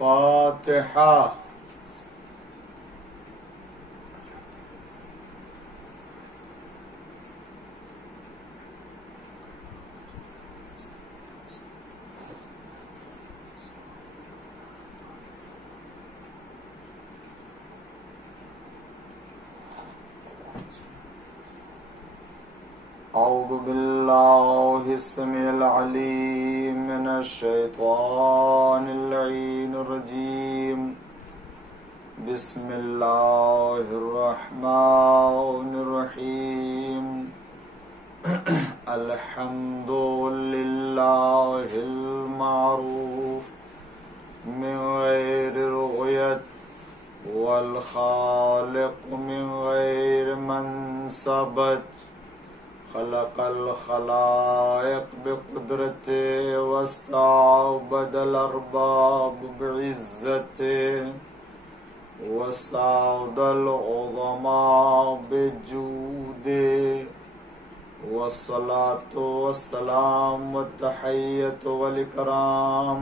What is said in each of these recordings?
الفاتحة. أعوذ بالله السميع العليم من الشيطان اللعين الرجيم. بسم الله الرحمن الرحيم. الحمد لله المعروف من غير رؤية، والخالق من غير منسبت. خلق الخلائق بقدرته واستعبد الأرباب بعزته، وسعد العظماء بجوده. والصلاة والسلام والتحية والإكرام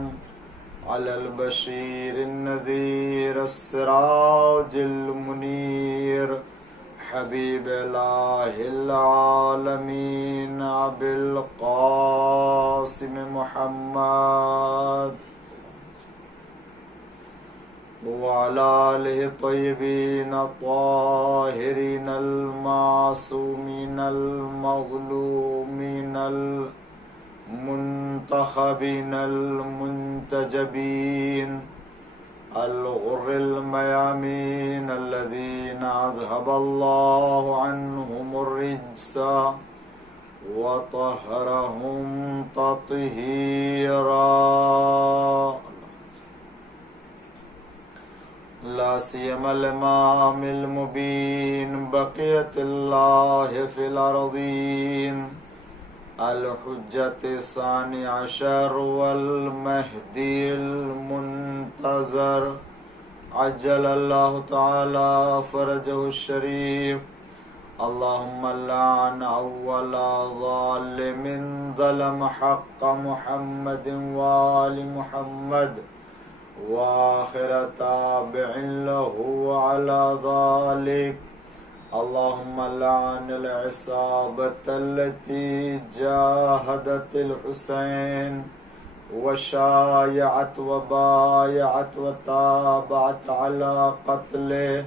على البشير النذير السراج المنير حبيب الله العالمين أبي القاسم محمد وعلى آله الطيبين الطاهرين المعصومين المظلومين المنتخبين المنتجبين الغر الميامين الذين أذهب الله عنهم الرجس وطهرهم تطهيرا. لا سيما الإمام المبين بقية الله في الأرضين الحجة الثاني عشر والمهدي المنتظر عجل الله تعالى فرجه الشريف. اللهم لعن أول ظالم ظلم حق محمد وآل محمد، وآخر تابع له على ذلك. اللهم لعن العصابة التي جاهدت الحسين وشايعت وبايعت وتابعت على قتله.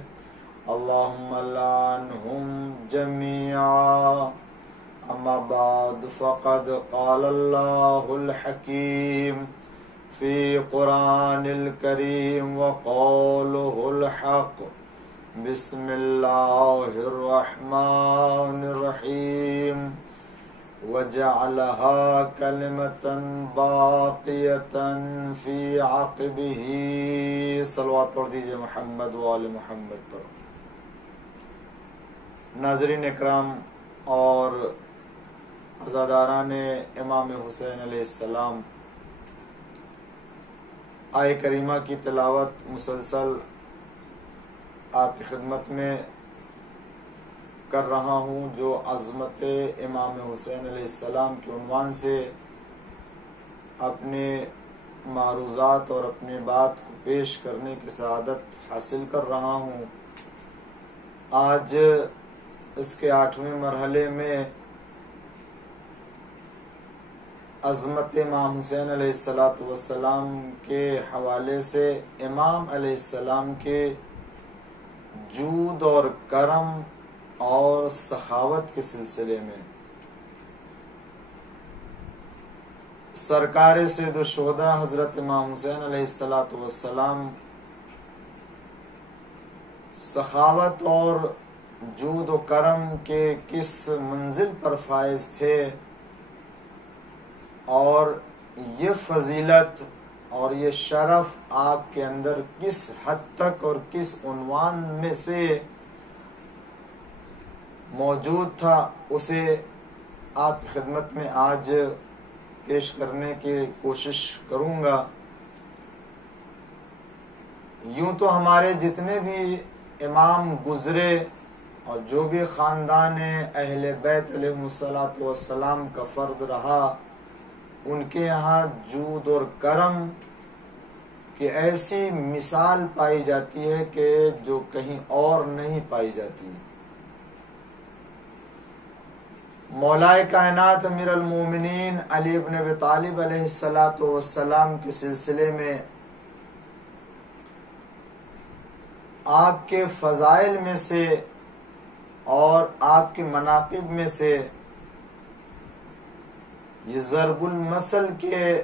اللهم لعنهم جميعا. أما بعد، فقد قال الله الحكيم في قرآن الكريم وقوله الحق. بسم الله الرحمن الرحيم. وجعلها كلمة باقية في عقبه. صلوات پڑھ دیجئے محمد و آل محمد پر. ناظرین اکرام اور عزاداران امام حسین علیہ السلام، آیہ کریمہ کی تلاوت مسلسل آپ کی خدمت میں کر رہا ہوں، جو عظمت امام حسین علیہ السلام کے عنوان سے اپنے معروضات اور اپنے بات کو پیش کرنے کی سعادت حاصل کر رہا ہوں. آج اس کے 8ویں مرحلے میں عظمت امام حسین علیہ السلام کے حوالے سے امام علیہ السلام کے جود اور کرم اور سخاوت کے سلسلے میں سرکار سید الشہداء حضرت امام حسین علیہ السلام سخاوت اور جود و کرم کے کس منزل پر فائز تھے، اور یہ فضیلت اور یہ شرف آپ کے اندر کس حد تک اور کس عنوان میں سے موجود تھا، اسے آپ کی خدمت میں آج پیش کرنے کی کوشش کروں گا. یوں تو ہمارے جتنے بھی امام گزرے اور جو بھی خاندان اہل بیت علیہ السلام کا فرد رہا، ان کے یہاں جود اور کرم کہ ایسی مثال پائی جاتی ہے کہ جو کہیں اور نہیں پائی جاتی. مولائے کائنات امیر المومنین علی ابن ابی طالب علیہ السلام کے سلسلے میں آپ کے فضائل میں سے اور آپ کے مناقب میں سے یہ ضرب المثل کے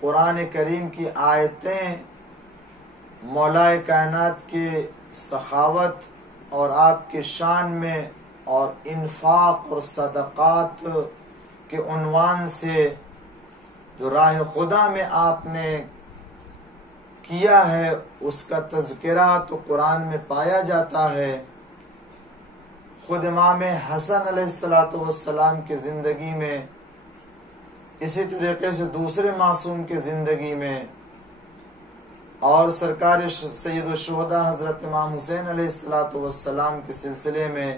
قرآن کریم کی آیتیں مولائے کائنات کے سخاوت اور آپ کے شان میں اور انفاق اور صدقات کے عنوان سے جو راہ خدا میں آپ نے کیا ہے اس کا تذکرہ تو قرآن میں پایا جاتا ہے. خود امام حسن علیہ السلام کی زندگی میں، اسی طریقے سے دوسرے معصوم کی زندگی میں، اور سرکار سید الشہداء حضرت امام حسین علیہ السلام کے سلسلے میں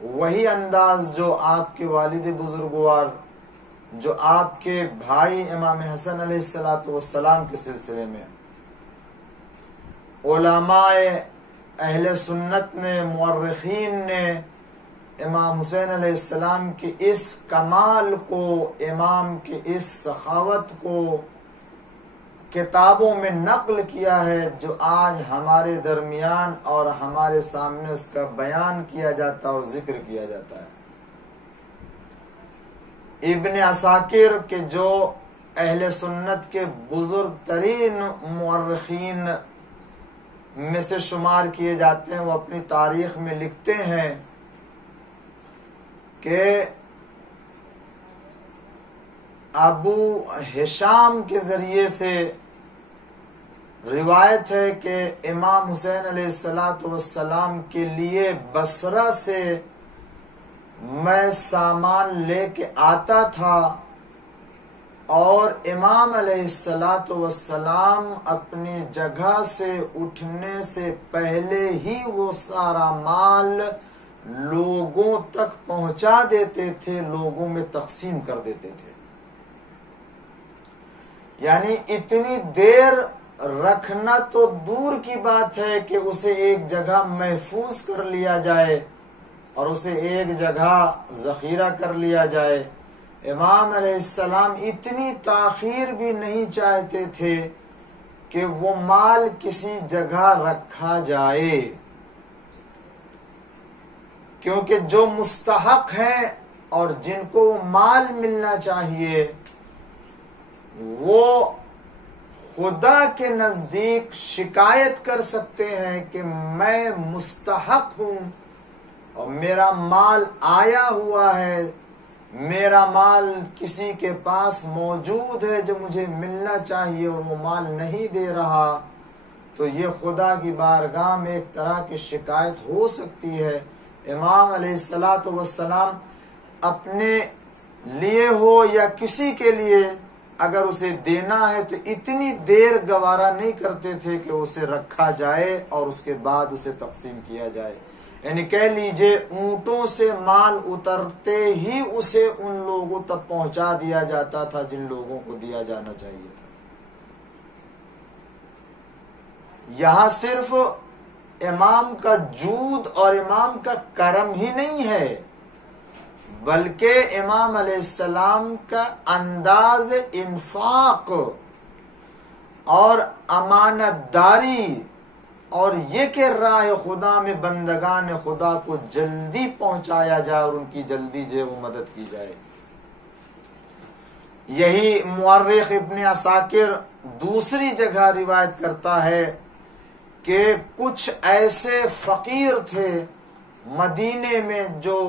وہی انداز جو آپ کے والد بزرگوار، جو آپ کے بھائی امام حسن علیہ السلام کے سلسلے میں علماء اہل سنت نے، مورخین نے امام حسین علیہ السلام کے اس کمال کو، امام کے اس سخاوت کو کتابوں میں نقل کیا ہے، جو آج ہمارے درمیان اور ہمارے سامنے اس کا بیان کیا جاتا اور ذکر کیا جاتا ہے. ابن عساکر کے جو اہل سنت کے بزرگ ترین مورخین میں سے شمار کیے جاتے ہیں، وہ اپنی تاریخ میں لکھتے ہیں کہ ابو ہشام کے ذریعے سے روایت ہے کہ امام حسین علیہ السلام کے لیے بصرہ سے میں سامان لے کے آتا تھا اور امام علیہ السلام اپنی جگہ سے اٹھنے سے پہلے ہی وہ سارا مال لوگوں تک پہنچا دیتے تھے، لوگوں میں تقسیم کر دیتے تھے. یعنی اتنی دیر رکھنا تو دور کی بات ہے کہ اسے ایک جگہ محفوظ کر لیا جائے اور اسے ایک جگہ ذخیرہ کر لیا جائے. امام علیہ السلام اتنی تاخیر بھی نہیں چاہتے تھے کہ وہ مال کسی جگہ رکھا جائے، کیونکہ جو مستحق ہیں اور جن کو وہ مال ملنا چاہیے وہ خدا کے نزدیک شکایت کر سکتے ہیں کہ میں مستحق ہوں اور میرا مال آیا ہوا ہے، میرا مال کسی کے پاس موجود ہے جو مجھے ملنا چاہیے اور وہ مال نہیں دے رہا، تو یہ خدا کی بارگاہ میں ایک طرح کی شکایت ہو سکتی ہے. امام علیہ السلام اپنے لیے ہو یا کسی کے لیے اگر اسے دینا ہے تو اتنی دیر گوارا نہیں کرتے تھے کہ اسے رکھا جائے اور اس کے بعد اسے تقسیم کیا جائے. یعنی کہہ لیجئے اونٹوں سے مال اترتے ہی اسے ان لوگوں تک پہنچا دیا جاتا تھا جن لوگوں کو دیا جانا چاہیے تھا. یہاں صرف امام کا جود اور امام کا کرم ہی نہیں ہے، بلکہ امام علیہ السلام کا انداز انفاق اور امانت داری اور یہ کہ راہ خدا میں بندگان خدا کو جلدی پہنچایا جائے اور ان کی جلدی جو وہ مدد کی جائے. یہی مورخ ابن عساکر دوسری جگہ روایت کرتا ہے کہ کچھ ایسے فقیر تھے مدینے میں جو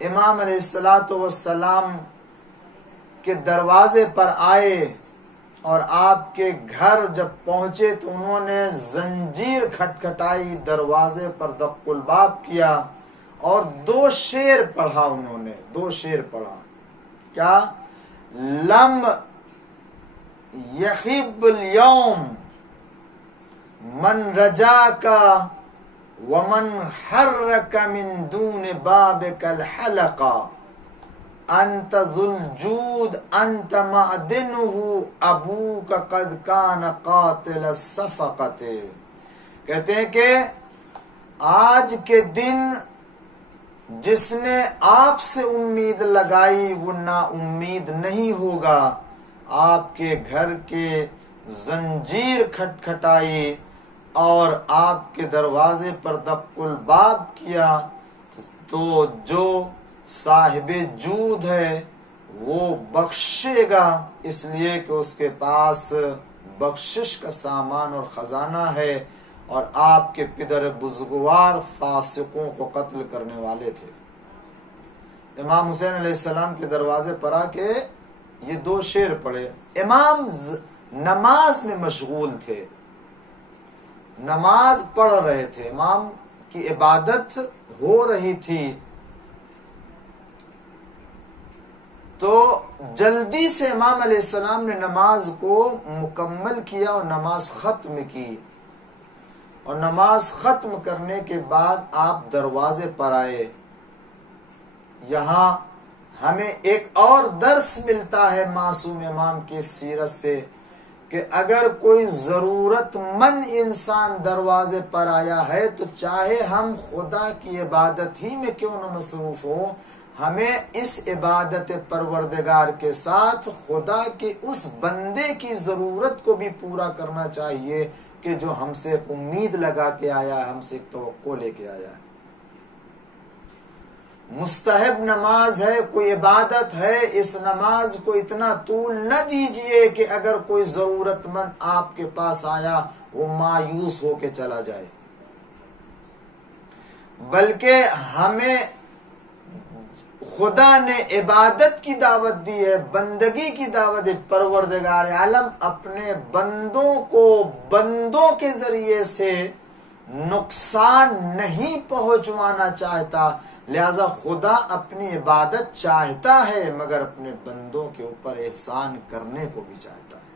امام علیہ السلام کے دروازے پر آئے اور آپ کے گھر جب پہنچے تو انہوں نے زنجیر کھٹکھٹائی، دروازے پر دق الباب کیا اور 2 شعر پڑھا. انہوں نے 2 شعر پڑھا. کیا؟ لم یخب اليوم من رجاکا ومن حرک من دون بابک الحلقا انت ذو الجود انت معدنہ ابوک قد کان قاتل الصفقۃ. کہتے ہیں کہ آج کے دن جس نے آپ سے امید لگائی وہ نا امید نہیں ہوگا. آپ کے گھر کے زنجیر کھٹکھٹائی اور آپ کے دروازے پر دق الباب کیا تو جو صاحب جود ہے وہ بخشے گا، اس لیے کہ اس کے پاس بخشش کا سامان اور خزانہ ہے، اور آپ کے پدر بزرگوار فاسقوں کو قتل کرنے والے تھے. امام حسین علیہ السلام کے دروازے پر آ کے یہ 2 شعر پڑھے. امام نماز میں مشغول تھے، نماز پڑھ رہے تھے، امام کی عبادت ہو رہی تھی، تو جلدی سے امام علیہ السلام نے نماز کو مکمل کیا اور نماز ختم کی. اور نماز ختم کرنے کے بعد آپ دروازے پر آئے. یہاں ہمیں ایک اور درس ملتا ہے معصوم امام کی سیرت سے کہ اگر کوئی ضرورت مند انسان دروازے پر آیا ہے تو چاہے ہم خدا کی عبادت ہی میں کیوں نہ مصروف ہوں، ہمیں اس عبادت پروردگار کے ساتھ خدا کے اس بندے کی ضرورت کو بھی پورا کرنا چاہیے کہ جو ہم سے ایک امید لگا کے آیا ہے، ہم سے ایک توقع لے کے آیا ہے. مستحب نماز ہے، کوئی عبادت ہے، اس نماز کو اتنا طول نہ دیجئے کہ اگر کوئی ضرورت مند آپ کے پاس آیا وہ مایوس ہو کے چلا جائے، بلکہ ہمیں خدا نے عبادت کی دعوت دی ہے، بندگی کی دعوت ہے. پروردگار عالم اپنے بندوں کو بندوں کے ذریعے سے نقصان نہیں پہنچوانا چاہتا، لہذا خدا اپنی عبادت چاہتا ہے مگر اپنے بندوں کے اوپر احسان کرنے کو بھی چاہتا ہے.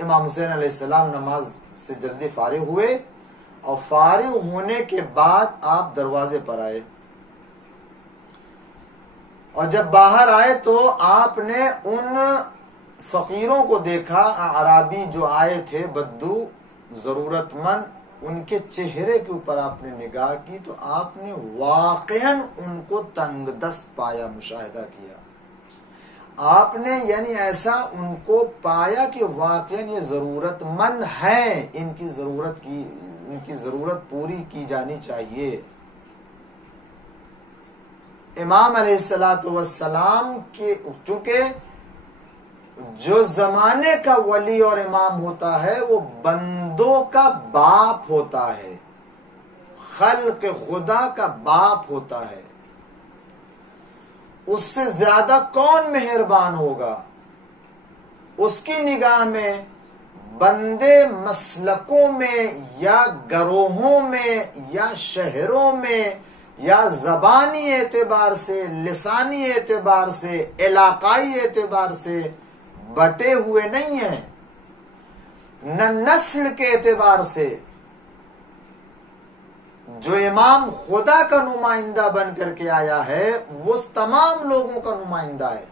امام حسین علیہ السلام نماز سے جلدی فارغ ہوئے اور فارغ ہونے کے بعد آپ دروازے پر آئے، اور جب باہر آئے تو آپ نے ان فقیروں کو دیکھا، اعرابی جو آئے تھے، بدو، ضرورت مند، ان کے چہرے کے اوپر آپ نے نگاہ کی تو آپ نے واقعاً ان کو تنگ دست پایا، مشاہدہ کیا. آپ نے یعنی ایسا ان کو پایا کہ واقعاً یہ ضرورت مند ہیں، ان کی ضرورت پوری کی جانی چاہیے. امام علیہ السلام کے چونکہ جو زمانے کا ولی اور امام ہوتا ہے وہ بندوں کا باپ ہوتا ہے، خلق خدا کا باپ ہوتا ہے. اس سے زیادہ کون مہربان ہوگا؟ اس کی نگاہ میں بندے مسلکوں میں یا گروہوں میں یا شہروں میں یا زبانی اعتبار سے، لسانی اعتبار سے، علاقائی اعتبار سے بٹے ہوئے نہیں ہیں، نہ نسل کے اعتبار سے. جو امام خدا کا نمائندہ بن کر کے آیا ہے وہ تمام لوگوں کا نمائندہ ہے.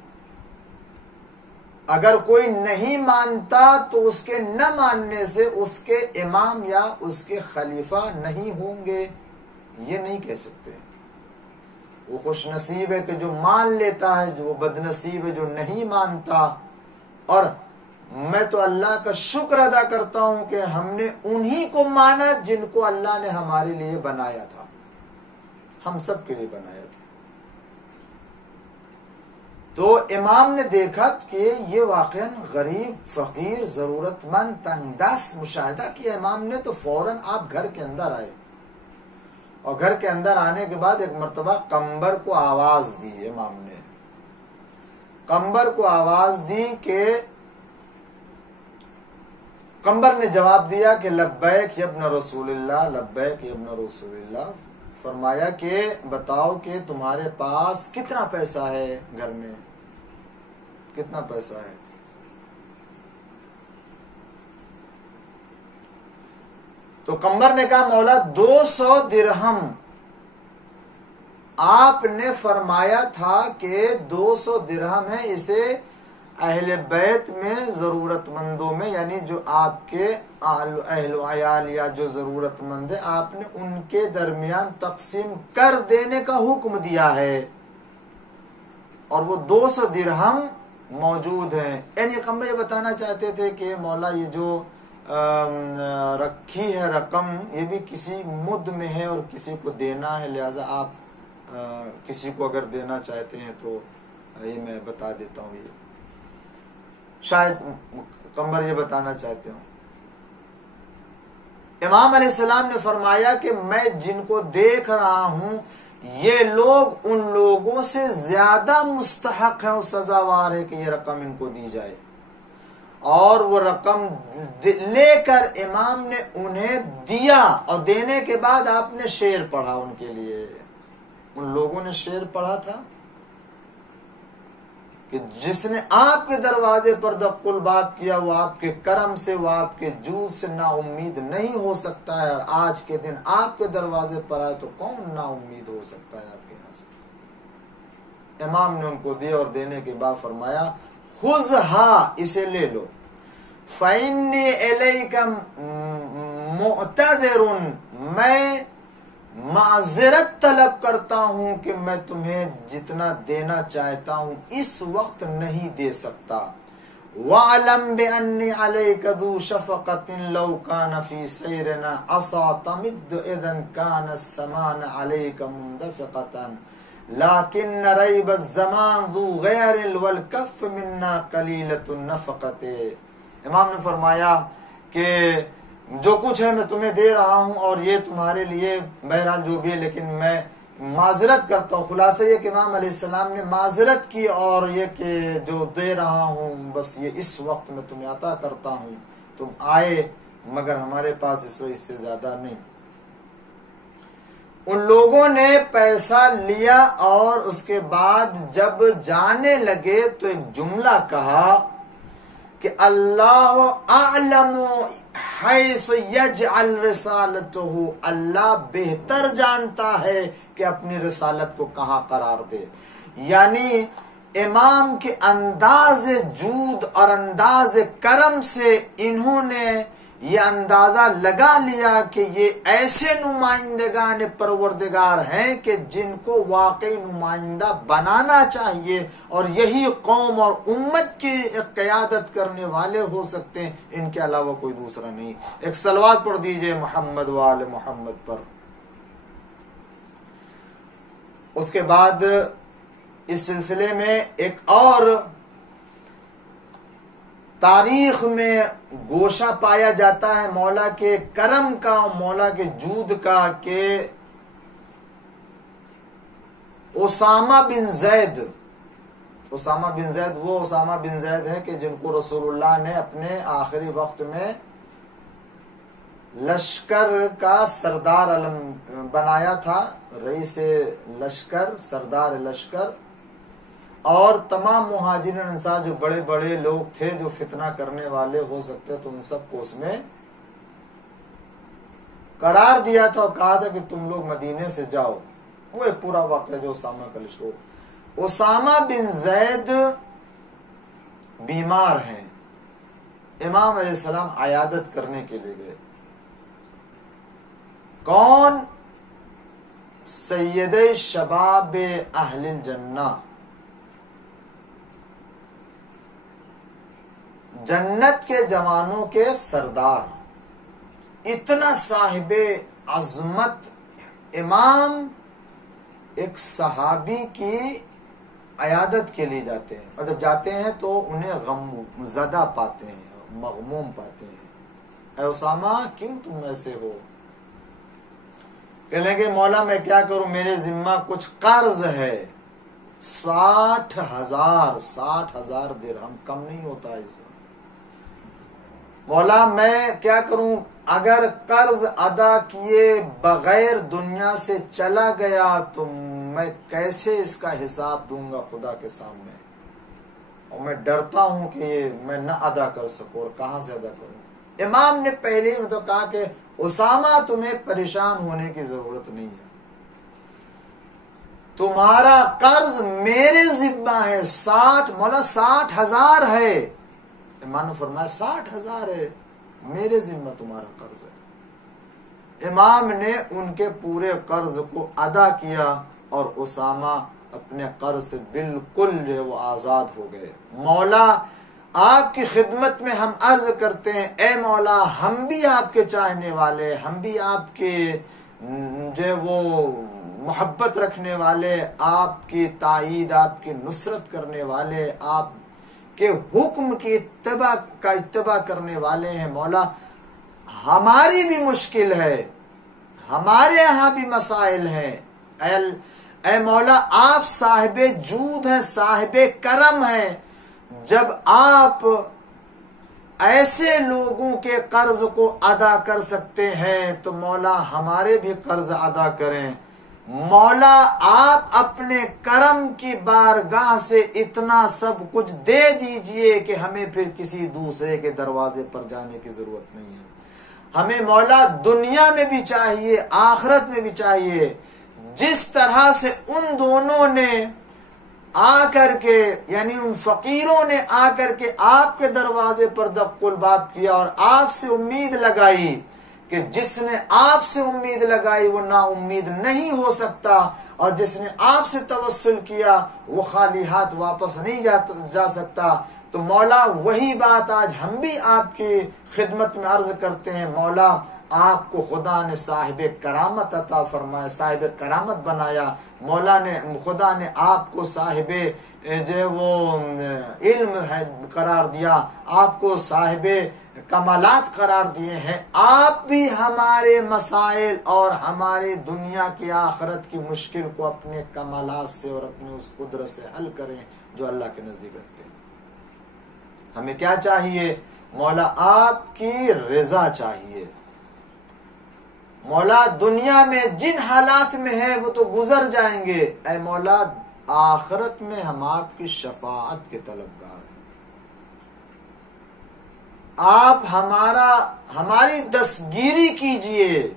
اگر کوئی نہیں مانتا تو اس کے نہ ماننے سے اس کے امام یا اس کے خلیفہ نہیں ہوں گے، یہ نہیں کہہ سکتے. وہ خوش نصیب ہے کہ جو مان لیتا ہے، جو بد نصیب ہے جو نہیں مانتا. اور میں تو اللہ کا شکر ادا کرتا ہوں کہ ہم نے انہی کو مانا جن کو اللہ نے ہمارے لیے بنایا تھا، ہم سب کے لیے بنایا تھا. تو امام نے دیکھا کہ یہ واقعاً غریب، فقیر، ضرورت مند، تنگ دست مشاہدہ کیا امام نے، تو فوراً آپ گھر کے اندر آئے. اور گھر کے اندر آنے کے بعد ایک مرتبہ قمبر کو آواز دی. امام نے قمبر کو آواز دی کہ قمبر نے جواب دیا کہ لبیک ابن رسول اللہ، لبیک ابن رسول اللہ. فرمایا کہ بتاؤ کہ تمہارے پاس کتنا پیسہ ہے، گھر میں کتنا پیسہ ہے. تو قمبر نے کہا مولا 200 درہم آپ نے فرمایا تھا کہ 200 درہم ہے، اسے اہل بیت میں ضرورت مندوں میں، یعنی جو آپ کے اہل و عیال یا جو ضرورت مند ہے، آپ نے ان کے درمیان تقسیم کر دینے کا حکم دیا ہے، اور وہ 200 درہم موجود ہیں۔ یعنی ہم یہ بتانا چاہتے تھے کہ مولا یہ جو رکھی ہے رقم، یہ بھی کسی مد میں ہے اور کسی کو دینا ہے، لہذا آپ کسی کو اگر دینا چاہتے ہیں تو یہ میں بتا دیتا ہوں، یہ شاید قمر یہ بتانا چاہتے ہوں۔ امام علیہ السلام نے فرمایا کہ میں جن کو دیکھ رہا ہوں یہ لوگ ان لوگوں سے زیادہ مستحق ہیں اور سزاوار ہے کہ یہ رقم ان کو دی جائے، اور وہ رقم لے کر امام نے انہیں دیا، اور دینے کے بعد آپ نے شعر پڑھا ان کے لیے۔ ان لوگوں نے شعر پڑھا تھا کہ جس نے آپ کے دروازے پر دق الباب کیا وہ آپ کے کرم سے، وہ آپ کے جود سے نا امید نہیں ہو سکتا ہے، اور آج کے دن آپ کے دروازے پر آئے تو کون نا امید ہو سکتا ہے آپ کے یہاں سے۔ امام نے ان کو دیا، اور دینے کے بعد فرمایا خذھا، اسے لے لو، فإنی الیک معتذر، میں معذرت طلب کرتا ہوں کہ میں تمہیں جتنا دینا چاہتا ہوں اس وقت نہیں دے سکتا۔ وَعْلَمْ بِأَنِّي عَلَيْكَ ذُو شَفَقَةٍ لَوْ كَانَ فِي سَيْرِنَا عَصَا تَمِدُّ إِذًا كَانَ السَّمَانَ عَلَيْكَ مُنْدَفِقَةً لَكِنَّ رَيْبَ الزَّمَانِ ذُو غَيْرٍ وَالْكَفُّ مِنَّا قَلِيلَةُ النَّفَقَةِ۔ امام نے فرمایا کہ جو کچھ ہے میں تمہیں دے رہا ہوں اور یہ تمہارے لیے بہرحال جو بھی ہے، لیکن میں معذرت کرتا ہوں۔ خلاصہ یہ کہ امام علیہ السلام نے معذرت کی، اور یہ کہ جو دے رہا ہوں بس یہ اس وقت میں تمہیں عطا کرتا ہوں، تم آئے مگر ہمارے پاس اس وقت اس سے زیادہ نہیں۔ ان لوگوں نے پیسہ لیا، اور اس کے بعد جب جانے لگے تو ایک جملہ کہا کہ اللہ اعلم حیث یجعل رسالتہ، اللہ بہتر جانتا ہے کہ اپنی رسالت کو کہاں قرار دے۔ یعنی امام کے انداز جود اور انداز کرم سے انہوں نے یہ اندازہ لگا لیا کہ یہ ایسے نمائندگان پروردگار ہیں کہ جن کو واقعی نمائندہ بنانا چاہیے، اور یہی قوم اور امت کی قیادت کرنے والے ہو سکتے ہیں، ان کے علاوہ کوئی دوسرا نہیں۔ ایک صلوات پڑھ دیجئے محمد وآل محمد پر۔ اس کے بعد اس سلسلے میں ایک اور تاریخ میں گوشہ پایا جاتا ہے مولا کے کرم کا، مولا کے جود کا، کہ اسامہ بن زید وہ اسامہ بن زید ہے کہ جن کو رسول اللہ نے اپنے آخری وقت میں لشکر کا سردار علم بنایا تھا، رئیس لشکر، سردار لشکر، اور تمام مہاجرین انصار جو بڑے بڑے لوگ تھے جو فتنہ کرنے والے ہو سکتے تو ان سب کو اس میں قرار دیا تھا، اور کہا تھا کہ تم لوگ مدینے سے جاؤ۔ وہ ایک پورا واقعہ جو اسامہ کا لشکر۔ اسامہ بن زید بیمار ہیں، امام علیہ السلام عیادت کرنے کے لیے گئے۔ کون؟ سید شباب اہل الجنہ، جنت کے جوانوں کے سردار، اتنا صاحب عظمت امام ایک صحابی کی عیادت کے لیے جاتے ہیں، اور جب جاتے ہیں تو انہیں غم زدہ پاتے ہیں، مغموم پاتے ہیں۔ اے اسامہ کیوں تم ایسے ہو؟ کہنے لگے مولا میں کیا کروں، میرے ذمہ کچھ قرض ہے، 60,000 درہم، کم نہیں ہوتا ہے۔ مولا میں کیا کروں، اگر قرض ادا کیے بغیر دنیا سے چلا گیا تو میں کیسے اس کا حساب دوں گا خدا کے سامنے، اور میں ڈرتا ہوں کہ یہ میں نہ ادا کر سکوں، اور کہاں سے ادا کروں۔ امام نے پہلے ہی مطلب کہا کہ اسامہ تمہیں پریشان ہونے کی ضرورت نہیں ہے، تمہارا قرض میرے ذمہ ہے 60 مولا 60,000 ہے. امام نے فرمایا 60,000 ہے میرے ذمہ تمہارا قرض ہے. امام نے ان کے پورے قرض کو ادا کیا اور اسامہ اپنے قرض سے بالکل جو وہ آزاد ہو گئے. مولا آپ کی خدمت میں ہم عرض کرتے ہیں اے مولا ہم بھی آپ کے چاہنے والے, ہم بھی آپ کے جو وہ محبت رکھنے والے, آپ کی تائید آپ کی نصرت کرنے والے, آپ کے حکم کی اتباع کرنے والے ہیں. مولا ہماری بھی مشکل ہے, ہمارے یہاں بھی مسائل ہیں. اے مولا آپ صاحب جود ہیں, صاحب کرم ہیں. جب آپ ایسے لوگوں کے قرض کو ادا کر سکتے ہیں تو مولا ہمارے بھی قرض ادا کریں. مولا آپ اپنے کرم کی بارگاہ سے اتنا سب کچھ دے دیجئے کہ ہمیں پھر کسی دوسرے کے دروازے پر جانے کی ضرورت نہیں ہے. ہمیں مولا دنیا میں بھی چاہیے, آخرت میں بھی چاہیے. جس طرح سے ان دونوں نے آ کر کے یعنی ان فقیروں نے آ کر کے آپ کے دروازے پر دق الباب کیا اور آپ سے امید لگائی کہ جس نے آپ سے امید لگائی وہ نا امید نہیں ہو سکتا, اور جس نے آپ سے توسل کیا وہ خالی ہاتھ واپس نہیں جا سکتا. تو مولا وہی بات آج ہم بھی آپ کی خدمت میں عرض کرتے ہیں. مولا آپ کو خدا نے صاحب کرامت عطا فرمایا, صاحب کرامت بنایا. مولا نے خدا نے آپ کو صاحب جو وہ علم ہے قرار دیا, آپ کو صاحب کمالات قرار دیے ہیں. آپ بھی ہمارے مسائل اور ہماری دنیا کی آخرت کی مشکل کو اپنے کمالات سے اور اپنے اس قدرت سے حل کریں جو اللہ کے نزدیک رکھتے ہیں. ہمیں کیا چاہیے؟ مولا آپ کی رضا چاہیے. مولا دنیا میں جن حالات میں ہیں وہ تو گزر جائیں گے, اے مولا آخرت میں ہم آپ کی شفاعت کے طلبگار ہیں. آپ ہماری دستگیری کیجئے.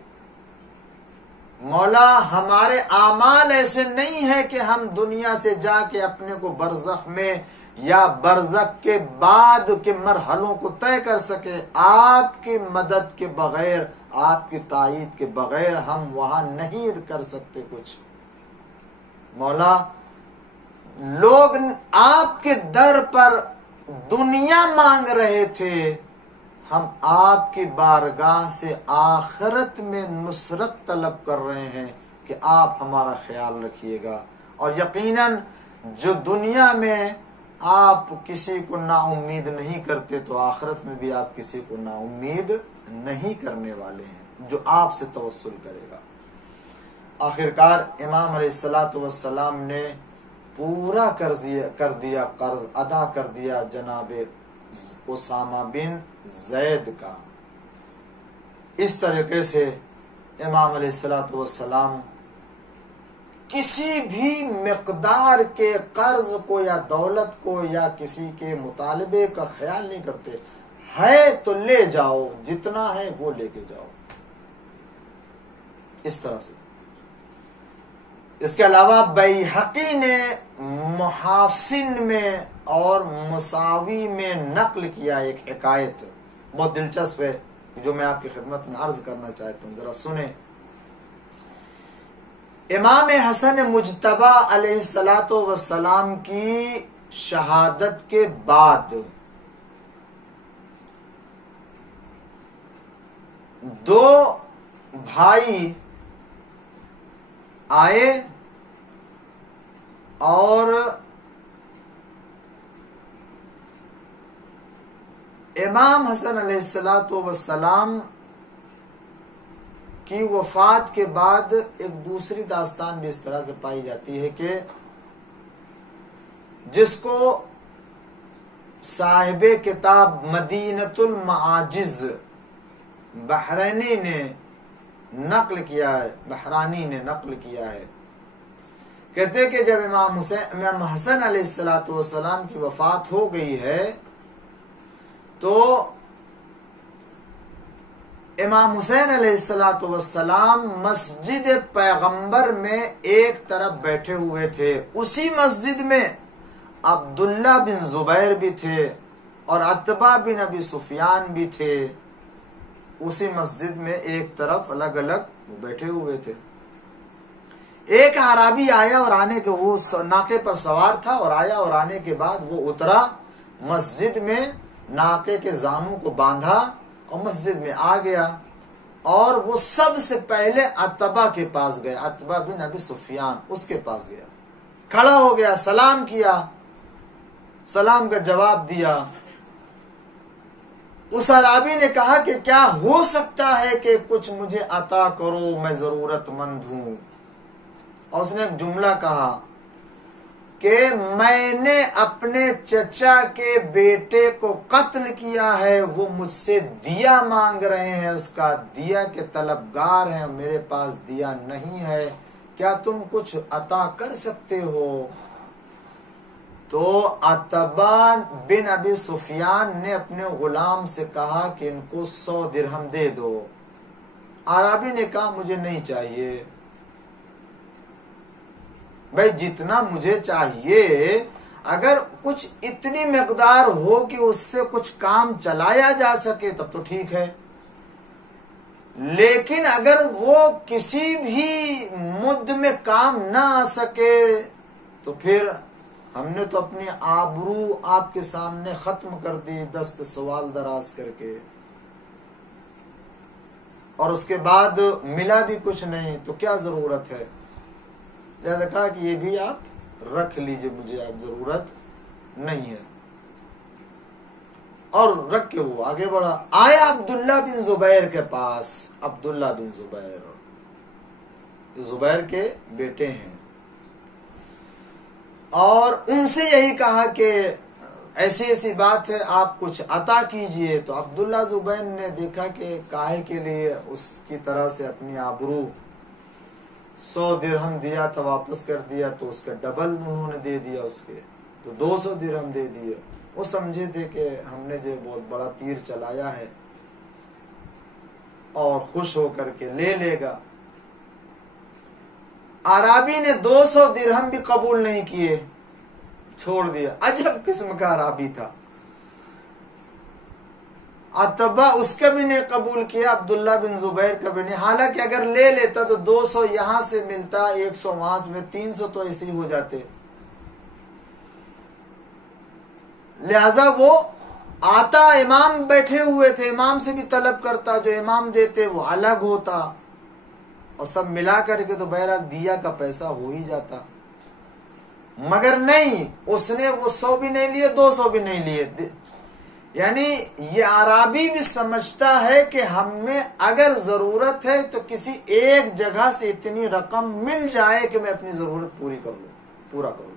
مولا ہمارے اعمال ایسے نہیں ہیں کہ ہم دنیا سے جا کے اپنے کو برزخ میں یا برزخ کے بعد کے مرحلوں کو طے کر سکے. آپ کی مدد کے بغیر, آپ کی تائید کے بغیر ہم وہاں نہیں کر سکتے کچھ. مولا لوگ آپ کے در پر دنیا مانگ رہے تھے, ہم آپ کی بارگاہ سے آخرت میں نصرت طلب کر رہے ہیں کہ آپ ہمارا خیال رکھیے گا. اور یقیناً جو دنیا میں آپ کسی کو نا امید نہیں کرتے تو آخرت میں بھی آپ کسی کو نا امید نہیں کرنے والے ہیں جو آپ سے توسل کرے گا. آخرکار امام علیہ السلام نے پورا کر دیا قرض ادا کر دیا جناب اسامہ بن زید کا. اس طریقے سے امام علیہ السلام کسی بھی مقدار کے قرض کو یا دولت کو یا کسی کے مطالبے کا خیال نہیں کرتے. ہے تو لے جاؤ, جتنا ہے وہ لے کے جاؤ. اس طرح سے. اس کے علاوہ بیہقی نے محاسن میں اور مساوی میں نقل کیا ایک حکایت بہت دلچسپ ہے جو میں آپ کی خدمت میں عرض کرنا چاہتا ہوں, ذرا سنیں. امام حسن مجتبی علیہ السلام کی شہادت کے بعد دو بھائی آئے اور امام حسن علیہ السلام کی وفات کے بعد ایک دوسری داستان بھی اس طرح سے پائی جاتی ہے کہ جس کو صاحب کتاب مدینۃ المعاجز بحرانی نے نقل کیا ہے. کہتے کہ جب امام حسن علیہ السلام کی وفات ہو گئی ہے تو امام حسین علیہ السلام مسجد پیغمبر میں ایک طرف بیٹھے ہوئے تھے، اسی مسجد میں عبداللہ بن زبیر بھی تھے اور عتبہ بن ابی سفیان بھی تھے، اسی مسجد میں ایک طرف الگ الگ بیٹھے ہوئے تھے۔ ایک اعرابی آیا اور آنے کے وہ ناکے پر سوار تھا، اور آیا اور آنے کے بعد وہ اترا مسجد میں، ناکے کے زانوں کو باندھا اور مسجد میں آ گیا، اور وہ سب سے پہلے عتبہ کے پاس گیا، عتبہ بن ابی سفیان، اس کے پاس گیا، کھڑا ہو گیا، سلام کیا، سلام کا جواب دیا۔ اس اعرابی نے کہا کہ کیا ہو سکتا ہے کہ کچھ مجھے عطا کرو، میں ضرورت مند ہوں۔ اور اس نے ایک جملہ کہا کہ میں نے اپنے چچا کے بیٹے کو قتل کیا ہے، وہ مجھ سے دیا مانگ رہے ہیں، اس کا دیا کے طلبگار ہیں، میرے پاس دیا نہیں ہے، کیا تم کچھ عطا کر سکتے ہو؟ تو عتبہ بن ابی سفیان نے اپنے غلام سے کہا کہ ان کو 100 درہم دے دو۔ اعرابی نے کہا مجھے نہیں چاہیے، بھائی جتنا مجھے چاہیے، اگر کچھ اتنی مقدار ہو کہ اس سے کچھ کام چلایا جا سکے تب تو ٹھیک ہے، لیکن اگر وہ کسی بھی مد میں کام نہ آ سکے تو پھر ہم نے تو اپنی آبرو آپ کے سامنے ختم کر دی دست سوال دراز کر کے، اور اس کے بعد ملا بھی کچھ نہیں تو کیا ضرورت ہے؟ لہذا کہا کہ یہ بھی آپ رکھ لیجئے، مجھے آپ ضرورت نہیں ہے، اور رکھ کے وہ آگے بڑھا۔ آیا عبداللہ بن زبیر کے پاس، عبداللہ بن زبیر جو زبیر کے بیٹے ہیں، اور ان سے یہی کہا کہ ایسی ایسی بات ہے، آپ کچھ عطا کیجئے۔ تو عبداللہ زبیر نے دیکھا کہ کاہے کے لیے اس کی طرح سے اپنی آبرو، 100 درہم دیا تھا واپس کر دیا، تو اس کا ڈبل انہوں نے دے دیا، اس کے تو 200 درہم دے دیے۔ وہ سمجھے تھے کہ ہم نے جو بہت بڑا تیر چلایا ہے اور خوش ہو کر کے لے لے گا۔ عرابی نے 200 درہم بھی قبول نہیں کیے، چھوڑ دیا۔ عجب قسم کا عرابی تھا۔ عتبہ اس کا بھی نہیں قبول کیا، عبداللہ بن زبیر کا بھی نہیں، حالانکہ اگر لے لیتا تو 200 یہاں سے ملتا، 100 وہاں سے، 300 تو ایسے ہی ہو جاتے۔ لہذا وہ آتا، امام بیٹھے ہوئے تھے، امام سے بھی طلب کرتا، جو امام دیتے وہ الگ ہوتا، اور سب ملا کر کے تو بہرحال دیا کا پیسہ ہو ہی جاتا، مگر نہیں، اس نے وہ 100 بھی نہیں لیے، 200 بھی نہیں لیے۔ یعنی یہ عرابی بھی سمجھتا ہے کہ ہمیں اگر ضرورت ہے تو کسی ایک جگہ سے اتنی رقم مل جائے کہ میں اپنی ضرورت پورا کر لوں۔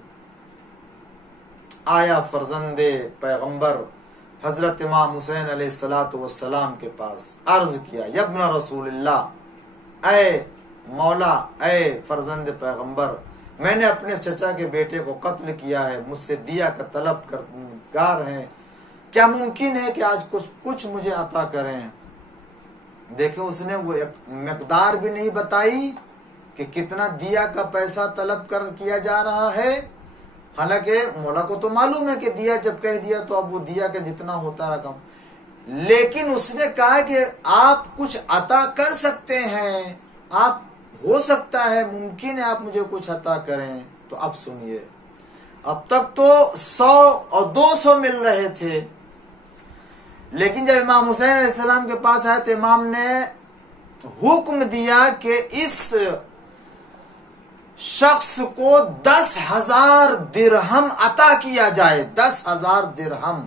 آیا فرزند پیغمبر حضرت امام حسین علیہ السلام کے پاس، عرض کیا، یا ابن رسول اللہ، اے مولا، اے فرزند پیغمبر، میں نے اپنے چچا کے بیٹے کو قتل کیا ہے، مجھ سے دیا کا طلبگار ہیں، کیا ممکن ہے کہ آج کچھ مجھے عطا کریں؟ دیکھیں اس نے وہ ایک مقدار بھی نہیں بتائی کہ کتنا دیا کا پیسہ طلب کیا جا رہا ہے، حالانکہ مولا کو تو معلوم ہے کہ دیا جب کہہ دیا تو اب وہ دیا کا جتنا ہوتا رقم، لیکن اس نے کہا کہ آپ کچھ عطا کر سکتے ہیں، آپ ہو سکتا ہے، ممکن ہے آپ مجھے کچھ عطا کریں۔ تو اب سنیے، اب تک تو 100 اور 200 مل رہے تھے، لیکن جب امام حسین علیہ السلام کے پاس آئے تو امام نے حکم دیا کہ اس شخص کو 10,000 درہم عطا کیا جائے، 10,000 درہم،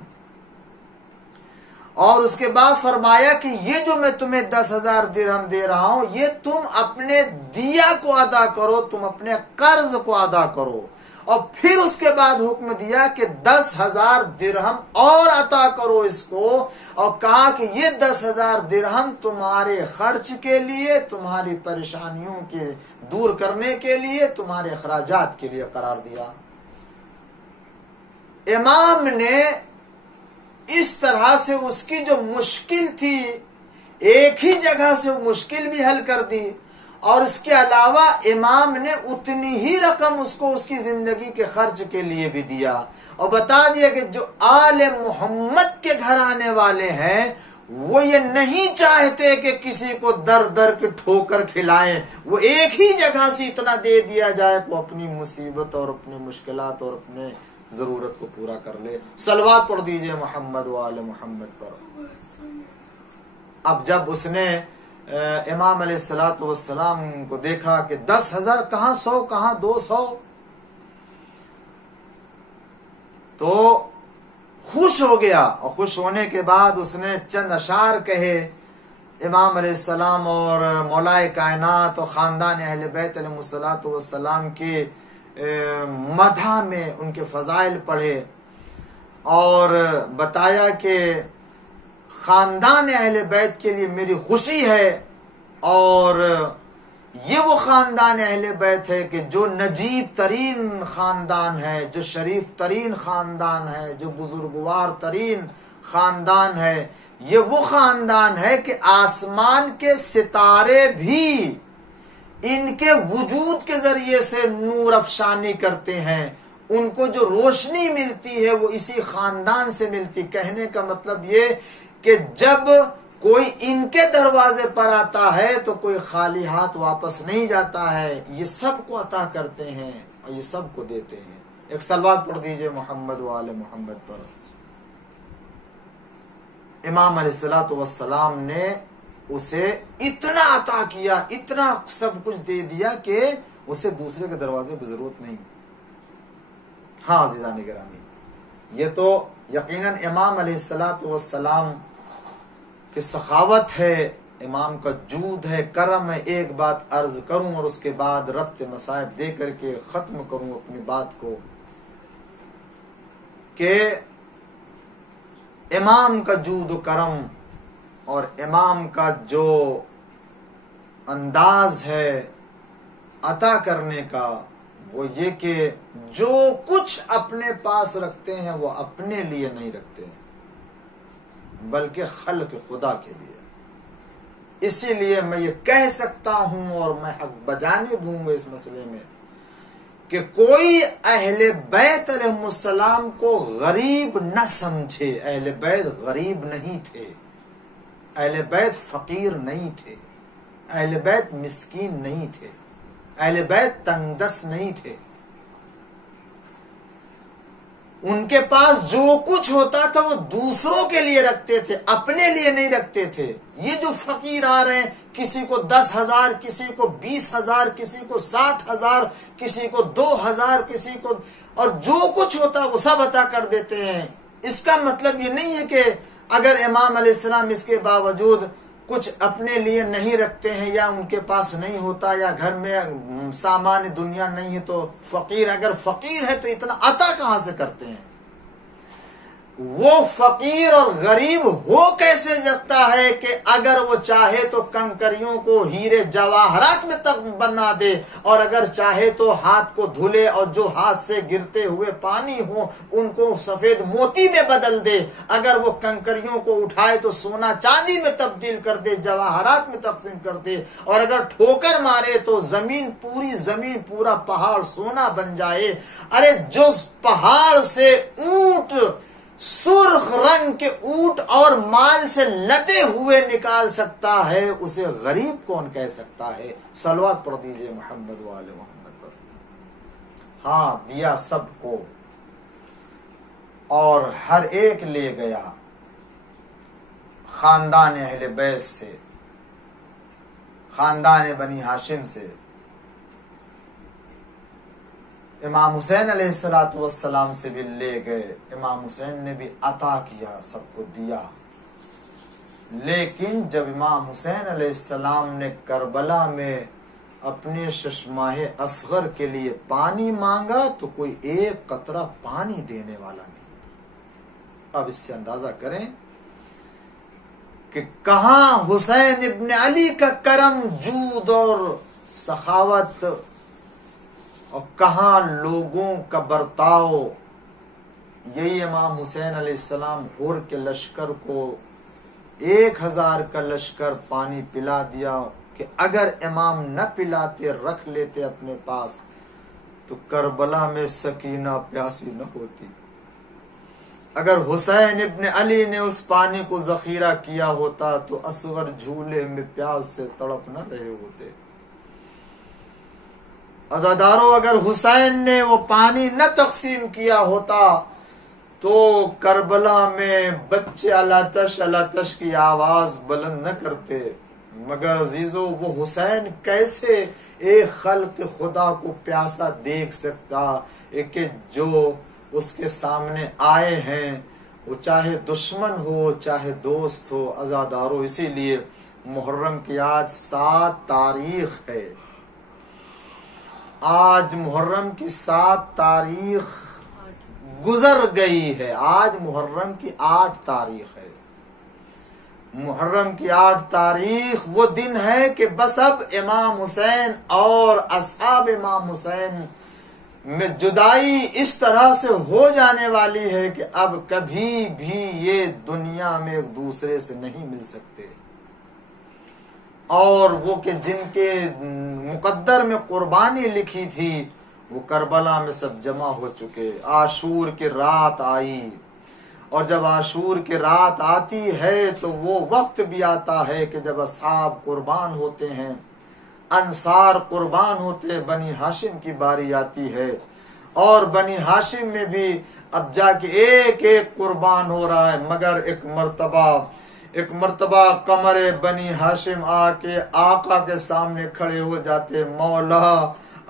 اور اس کے بعد فرمایا کہ یہ جو میں تمہیں 10,000 درہم دے رہا ہوں، یہ تم اپنے دیا کو ادا کرو، تم اپنے قرض کو ادا کرو، اور پھر اس کے بعد حکم دیا کہ 10,000 درہم اور عطا کرو اس کو، اور کہا کہ یہ 10,000 درہم تمہارے خرچ کے لیے، تمہاری پریشانیوں کے دور کرنے کے لیے، تمہارے اخراجات کے لیے قرار دیا۔ امام نے اس طرح سے اس کی جو مشکل تھی، ایک ہی جگہ سے مشکل بھی حل کر دی، اور اس کے علاوہ امام نے اتنی ہی رقم اس کو اس کی زندگی کے خرچ کے لیے بھی دیا، اور بتا دیا کہ جو آل محمد کے گھر آنے والے ہیں وہ یہ نہیں چاہتے کہ کسی کو در در کے ٹھوکر کھلائیں، وہ ایک ہی جگہ سے اتنا دے دیا جائے کہ وہ اپنی مصیبت اور اپنی مشکلات اور اپنے ضرورت کو پورا کر لے۔ صلوات پڑھ دیجئے محمد و آل محمد پر۔ اب جب اس نے امام علیہ السلام کو دیکھا کہ 10,000 کہاں 100 کہاں 200، تو خوش ہو گیا، اور خوش ہونے کے بعد اس نے چند اشعار کہے امام علیہ السلام اور مولائے کائنات اور خاندان اہل بیت علیہ السلام کے مدح میں ان کے فضائل پڑھے، اور بتایا کہ خاندان اہل بیت کے لیے میری خوشی ہے، اور یہ وہ خاندان اہل بیت ہے کہ جو نجیب ترین خاندان ہے، جو شریف ترین خاندان ہے، جو بزرگوار ترین خاندان ہے، یہ وہ خاندان ہے کہ آسمان کے ستارے بھی ان کے وجود کے ذریعے سے نور افشانی کرتے ہیں، ان کو جو روشنی ملتی ہے وہ اسی خاندان سے ملتی۔ کہنے کا مطلب یہ کہ جب کوئی ان کے دروازے پر آتا ہے تو کوئی خالی ہاتھ واپس نہیں جاتا ہے، یہ سب کو عطا کرتے ہیں اور یہ سب کو دیتے ہیں۔ ایک صلوات پڑھ دیجئے محمد و آل محمد پر۔ امام علیہ السلام نے اسے اتنا عطا کیا، اتنا سب کچھ دے دیا کہ اسے دوسرے کے دروازے پہ ضرورت نہیں۔ ہاں عزیزان گرامی، یہ تو یقیناً امام علیہ السلام کی سخاوت ہے، امام کا جود ہے، کرم ہے۔ ایک بات عرض کروں اور اس کے بعد ربط مصائب دے کر کے ختم کروں اپنی بات کو، کہ امام کا جود و کرم اور امام کا جو انداز ہے عطا کرنے کا، وہ یہ کہ جو کچھ اپنے پاس رکھتے ہیں وہ اپنے لیے نہیں رکھتے ہیں بلکہ خلق خدا کے لیے۔ اسی لیے میں یہ کہہ سکتا ہوں اور میں حق بجانب ہوں اس مسئلے میں کہ کوئی اہل بیت علیہ السلام کو غریب نہ سمجھے۔ اہل بیت غریب نہیں تھے، اہل بیت فقیر نہیں تھے، اہل بیت مسکین نہیں تھے، اہل بیت تنگ دست نہیں تھے۔ ان کے پاس جو کچھ ہوتا تھا وہ دوسروں کے لیے رکھتے تھے، اپنے لیے نہیں رکھتے تھے۔ یہ جو فقیر آ رہے ہیں، کسی کو 10,000، کسی کو 20,000، کسی کو 60,000، کسی کو 2,000، کسی کو، اور جو کچھ ہوتا وہ سب عطا کر دیتے ہیں۔ اس کا مطلب یہ نہیں ہے کہ اگر امام علیہ السلام اس کے باوجود کچھ اپنے لیے نہیں رکھتے ہیں یا ان کے پاس نہیں ہوتا یا گھر میں سامان دنیا نہیں ہے تو فقیر، اگر فقیر ہے تو اتنا عطا کہاں سے کرتے ہیں؟ وہ فقیر اور غریب ہو کیسے جاتا ہے کہ اگر وہ چاہے تو کنکریوں کو ہیرے جواہرات میں تک بنا دے، اور اگر چاہے تو ہاتھ کو دھلے اور جو ہاتھ سے گرتے ہوئے پانی ہو ان کو سفید موتی میں بدل دے، اگر وہ کنکریوں کو اٹھائے تو سونا چاندی میں تبدیل کر دے، جواہرات میں تقسیم کر دے، اور اگر ٹھوکر مارے تو زمین پورا پہاڑ سونا بن جائے۔ ارے جو پہاڑ سے اونٹ، سرخ رنگ کے اونٹ اور مال سے لدے ہوئے نکال سکتا ہے، اسے غریب کون کہہ سکتا ہے؟ صلوات پڑھ دیجئے محمد و آل محمد پر۔ ہاں دیا سب کو، اور ہر ایک لے گیا خاندان اہل بیت سے، خاندان بنی ہاشم سے۔ امام حسین علیہ السلام سے بھی لے گئے، امام حسین نے بھی عطا کیا، سب کو دیا۔ لیکن جب امام حسین علیہ السلام نے کربلا میں اپنے ششماہ اصغر کے لیے پانی مانگا تو کوئی ایک قطرہ پانی دینے والا نہیں تھا۔ اب اس سے اندازہ کریں کہ کہاں حسین ابن علی کا کرم، جود اور سخاوت، اور کہاں لوگوں کا برتاؤ۔ یہی امام حسین علیہ السلام ہور کے لشکر کو 1000 کا لشکر پانی پلا دیا کہ اگر امام نہ پلاتے رکھ لیتے اپنے پاس تو کربلا میں سکینہ پیاسی نہ ہوتی. اگر حسین ابن علی نے اس پانی کو ذخیرہ کیا ہوتا تو اصغر جھولے میں پیاس سے تڑپ نہ رہے ہوتے. عزاداروں، اگر حسین نے وہ پانی نہ تقسیم کیا ہوتا تو کربلا میں بچے الاتش کی آواز بلند نہ کرتے. مگر عزیزو، وہ حسین کیسے ایک خلق خدا کو پیاسا دیکھ سکتا کہ جو اس کے سامنے آئے ہیں، وہ چاہے دشمن ہو چاہے دوست ہو. عزادارو، اسی لیے محرم کی آج 7 تاریخ ہے. آج محرم کی 7 تاریخ گزر گئی ہے. آج محرم کی 8 تاریخ ہے. محرم کی 8 تاریخ وہ دن ہے کہ بس اب امام حسین اور اصحاب امام حسین میں جدائی اس طرح سے ہو جانے والی ہے کہ اب کبھی بھی یہ دنیا میں ایک دوسرے سے نہیں مل سکتے. اور وہ کہ جن کے مقدر میں قربانی لکھی تھی وہ کربلا میں سب جمع ہو چکے. عاشور کی رات آئی، اور جب عاشور کی رات آتی ہے تو وہ وقت بھی آتا ہے کہ جب اصحاب قربان ہوتے ہیں، انصار قربان ہوتے، بنی ہاشم کی باری آتی ہے. اور بنی ہاشم میں بھی اب جا کے ایک ایک قربان ہو رہا ہے. مگر ایک مرتبہ قمر بنی ہاشم آ کے آقا کے سامنے کھڑے ہو جاتے. مولا،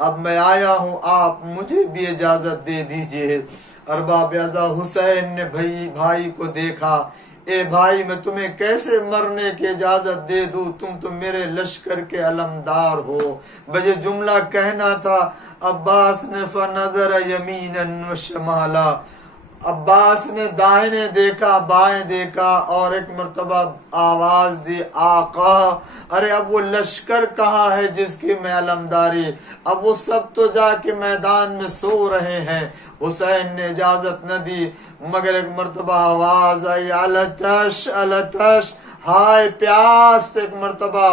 اب میں آیا ہوں، آپ مجھے بھی اجازت دے دیجئے. ارباب اعضاء حسین نے بھائی کو دیکھا. اے بھائی، میں تمہیں کیسے مرنے کی اجازت دے دوں؟ تم تو میرے لشکر کے علمدار ہو. بجے جملہ کہنا تھا. عباس نے فنظر یمینا و شمالا، عباس نے دائیں دیکھا بائیں دیکھا اور ایک مرتبہ آواز دی، آقا، ارے اب وہ لشکر کہاں ہے جس کی میں علمداری؟ اب وہ سب تو جا کے میدان میں سو رہے ہیں. حسین نے اجازت نہ دی. مگر ایک مرتبہ آواز آئی، الاتش الاتش، ہائے پیاس. ایک مرتبہ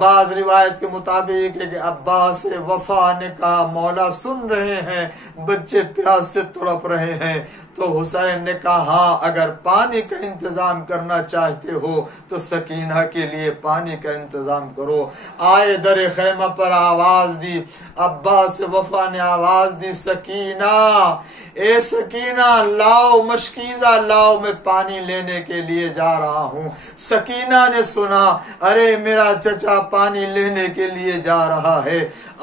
بعض روایت کے مطابق کہ عباس وفا نے کہا، مولا سن رہے ہیں، بچے پیاس سے تڑپ رہے ہیں. تو حسین نے کہا، ہاں، اگر پانی کا انتظام کرنا چاہتے ہو تو سکینہ کے لیے پانی کا انتظام کرو. آئے در خیمہ پر آواز دی. عباس وفا نے آواز دی، سکینہ، اے سکینہ، لاؤ مشکیزہ لاؤ، میں پانی لینے کے لیے جا رہا ہوں. سکینہ نے سنا، ارے میرا چچا پانی لینے کے لیے جا رہا ہے.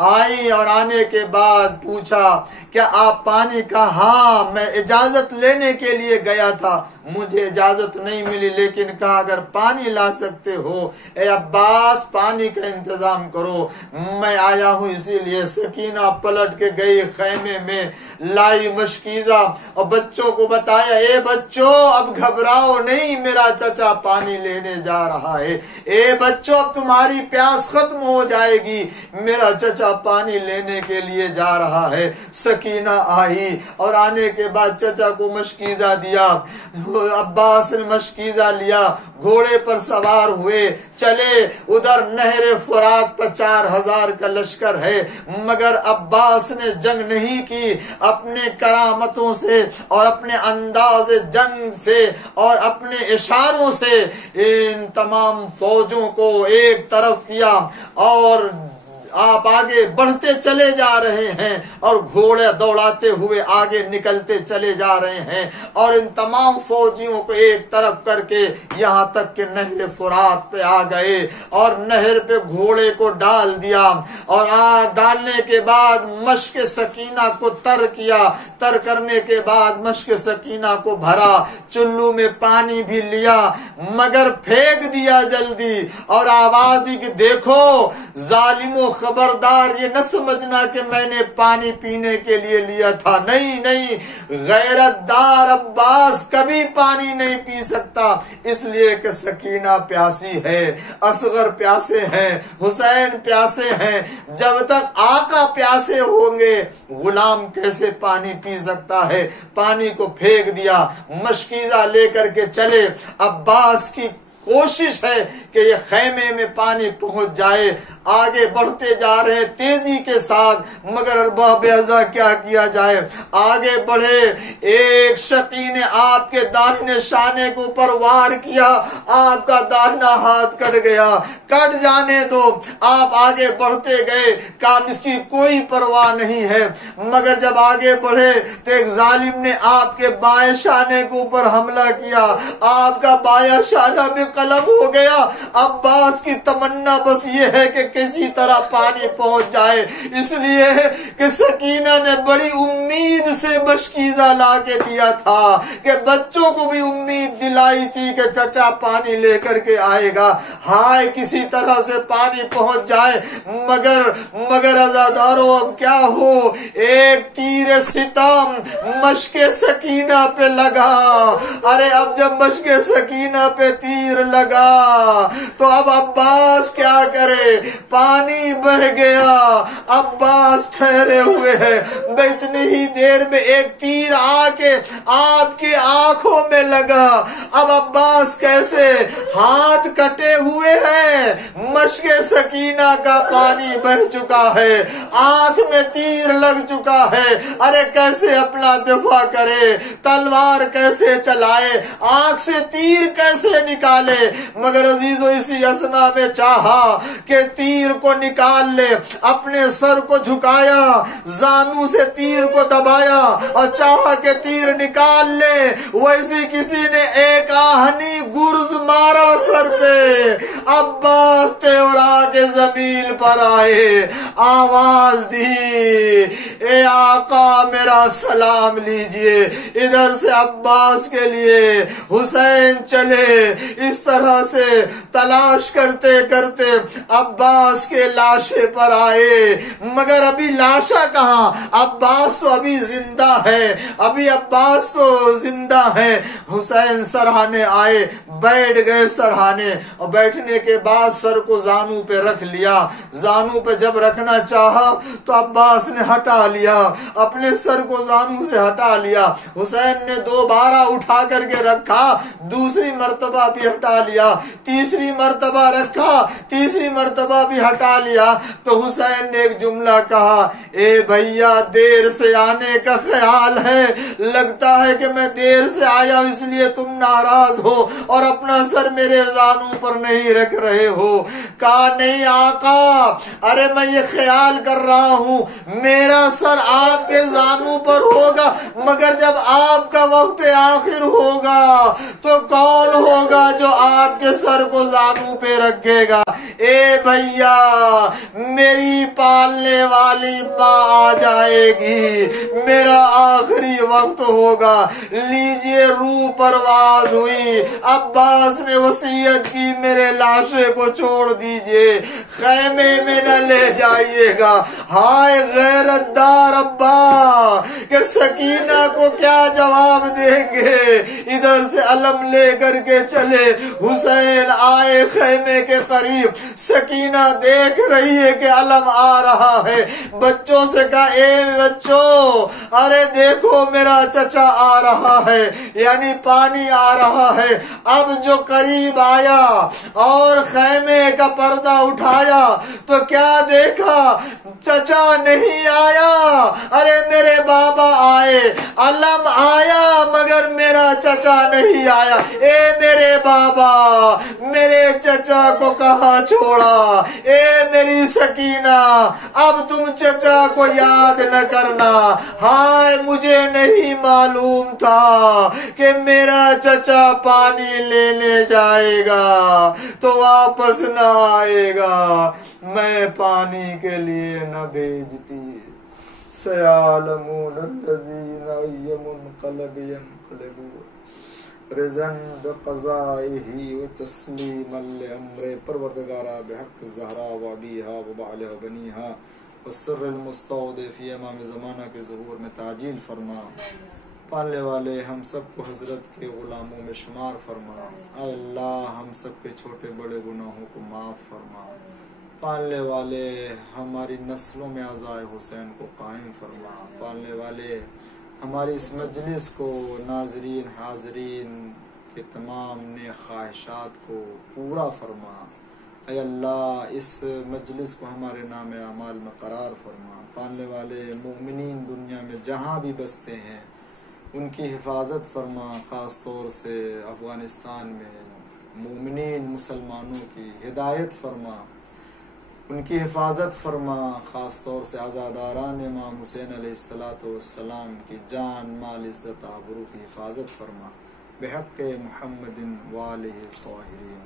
آئی اور آنے کے بعد پوچھا، کیا آپ پانی کا؟ ہاں، میں اجازت لینے کے لیے گیا تھا، مجھے اجازت نہیں ملی، لیکن کہا اگر پانی لا سکتے ہو اے عباس پانی کا انتظام کرو، میں آیا ہوں اسی لیے. سکینہ پلٹ کے گئی خیمے میں، لائی مشکیزہ اور بچوں کو بتایا، اے بچوں اب گھبراؤ نہیں، میرا چچا پانی لینے جا رہا ہے. اے بچوں اب تمہاری پیاس ختم ہو جائے گی، میرا چچا پانی لینے کے لیے جا رہا ہے. سکینہ آئی اور آنے کے بعد چچا کو مشکیزہ دیا. عباس نے مشکیزہ لیا، گھوڑے پر سوار ہوئے، چلے. ادھر نہر فرات پر 4000 کا لشکر ہے، مگر عباس نے جنگ نہیں کی. اپنے کرامتوں سے اور اپنے انداز جنگ سے اور اپنے اشاروں سے ان تمام فوجوں کو ایک طرف کیا اور آپ آگے بڑھتے چلے جا رہے ہیں اور گھوڑے دوڑاتے ہوئے آگے نکلتے چلے جا رہے ہیں اور ان تمام فوجیوں کو ایک طرف کر کے یہاں تک کہ نہر فرات پہ آ گئے اور نہر پہ گھوڑے کو ڈال دیا اور ڈالنے کے بعد مشک سکینہ کو تر کیا. تر کرنے کے بعد مشک سکینہ کو بھرا، چلو میں پانی بھی لیا مگر پھینک دیا جلدی اور آواز دی کہ دیکھو ظالمو، خبردار یہ نہ سمجھنا کہ میں نے پانی پینے کے لیے لیا تھا. نہیں نہیں، غیرت دار عباس کبھی پانی نہیں پی سکتا، اس لیے کہ سکینہ پیاسی ہے، اصغر پیاسے ہیں، حسین پیاسے ہیں. جب تک آقا پیاسے ہوں گے غلام کیسے پانی پی سکتا ہے؟ پانی کو پھینک دیا، مشکیزہ لے کر کے چلے. عباس کی کوشش ہے کہ یہ خیمے میں پانی پہنچ جائے. آگے بڑھتے جا رہے ہیں تیزی کے ساتھ, مگر ارباب اعضاء کیا کیا جائے, آگے بڑھے. ایک شقی نے آپ کے داہنے شانے کے اوپر وار کیا, آپ کا داہنا ہاتھ کٹ گیا. کٹ جانے دو, آپ آگے بڑھتے گئے, کام اس کی کوئی پرواہ نہیں ہے. مگر جب آگے بڑھے تو ایک ظالم نے آپ کے بائیں شانے کے اوپر حملہ کیا, آپ کا بایاں شانہ بھی قلم ہو گیا. عباس کی تمنا بس یہ ہے کہ کسی طرح پانی پہنچ جائے, اس لیے کہ سکینہ نے بڑی امید سے مشکیزہ لا کے دیا تھا, کہ بچوں کو بھی امید دلائی تھی کہ چچا پانی لے کر کے آئے گا. ہائے کسی طرح سے پانی پہنچ جائے. مگر عزادارو اب کیا ہو, ایک تیر ستم مشک سکینہ پہ لگا. ارے اب جب مشک سکینہ پہ تیر لگا تو اب عباس کیا کرے, پانی بہ گیا, عباس ٹھہرے ہوئے ہیں. اتنی ہی دیر میں ایک تیر آ کے آپ کی آنکھوں میں لگا. اب عباس کیسے, ہاتھ کٹے ہوئے ہیں, مشک سکینہ کا پانی بہ چکا ہے, آنکھ میں تیر لگ چکا ہے. ارے کیسے اپنا دفاع کرے, تلوار کیسے چلائے, آنکھ سے تیر کیسے نکالے. مگر عزیزو اسی اسنا میں چاہا کہ تیر کو نکال لے, اپنے سر کو جھکایا, زانو سے تیر کو دبایا اور چاہا کہ تیر نکال لے. ویسی کسی نے ایک آہنی گرز مارا سر پہ. عباس تھے اور آگے زمین پر آئے, آواز دی, اے آقا میرا سلام لیجئے. ادھر سے عباس کے لیے حسین چلے. اس طرح سے تلاش کرتے کرتے عباس کے لاشے پر آئے, مگر ابھی لاشا کہاں, عباس تو ابھی زندہ ہے, ابھی عباس تو زندہ ہے. حسین سرہانے آئے, بیٹھ گئے سرہانے, اور بیٹھنے کے بعد سر کو زانو پہ رکھ لیا. زانو پہ جب رکھنا چاہا تو عباس نے ہٹا لیا, اپنے سر کو زانو سے ہٹا لیا. حسین نے دوبارہ اٹھا کر کے رکھا, دوسری مرتبہ بھی ہٹا لیا, تیسری مرتبہ رکھا, تیسری مرتبہ بھی ہٹا لیا. تو حسین نے ایک جملہ کہا, اے بھیا دیر سے آنے کا خیال ہے, لگتا ہے کہ میں دیر سے آیا اس لیے تم ناراض ہو اور اپنا سر میرے زانوں پر نہیں رکھ رہے ہو. کہا نہیں آقا, ارے میں یہ خیال کر رہا ہوں میرا سر آپ کے زانوں پر ہوگا, مگر جب آپ کا وقت آخر ہوگا تو کون ہوگا جو آپ کے سر کو زانوں پہ رکھے گا. اے بھیا میری پالنے والی ماں آ جائے گی, میرا آخری وقت ہوگا. لیجئے روح پرواز ہوئی. عباس نے وصیت کی میرے لاشے کو چھوڑ دیجئے, خیمے میں نہ لے جائیے گا. ہائے غیرت دار ابا کہ سکینہ کو کیا جواب دیں گے. ادھر سے علم لے کر کے چلے. حسین آئے خیمے کے قریب, سکینہ دیکھ رہی ہے کہ علم آ رہا ہے. بچوں سے کہا اے بچوں, ارے دیکھو میرا چچا آ رہا ہے, یعنی پانی آ رہا ہے. اب جو قریب آیا اور خیمے کا پردہ اٹھایا تو کیا دیکھا, چچا نہیں آیا. ارے میرے بابا آئے, علم آیا مگر میرا چچا نہیں آیا. اے میرے بابا, میرے چچا کو کہاں چھوڑا. اے میری سکینہ, اب تم چچا کو یاد نہ کرنا. ہائے مجھے نہیں معلوم تھا کہ میرا چچا پانی لینے جائے گا تو واپس نہ آئے گا, میں پانی کے لیے نہ بھیجتی. سیعلمون الذین منقلب ینقلبون رزن بقضائه وتسلیما لامر. پروردگارا بحق زہرا و ابیہا و بعلہ و بنیہا والسر المستودع فی امام زمانہ کے ظہور میں تعجیل فرما. پالنے والے ہم سب کو حضرت کے غلاموں میں شمار فرما. اے اللہ ہم سب کے چھوٹے بڑے گناہوں کو معاف فرما. پالنے والے ہماری نسلوں میں عزائے حسین کو قائم فرما. پالنے والے ہماری اس مجلس کو, ناظرین حاضرین کے تمام نیک خواہشات کو پورا فرما۔ اے اللہ اس مجلس کو ہمارے نام اعمال میں قرار فرما۔ پالنے والے مومنین دنیا میں جہاں بھی بستے ہیں ان کی حفاظت فرما، خاص طور سے افغانستان میں مومنین مسلمانوں کی ہدایت فرما، ان کی حفاظت فرما، خاص طور سے عزاداران امام حسین علیہ السلام کی جان مال عزت آبرو کی حفاظت فرما، بحق محمد وآلہ الطاہرین۔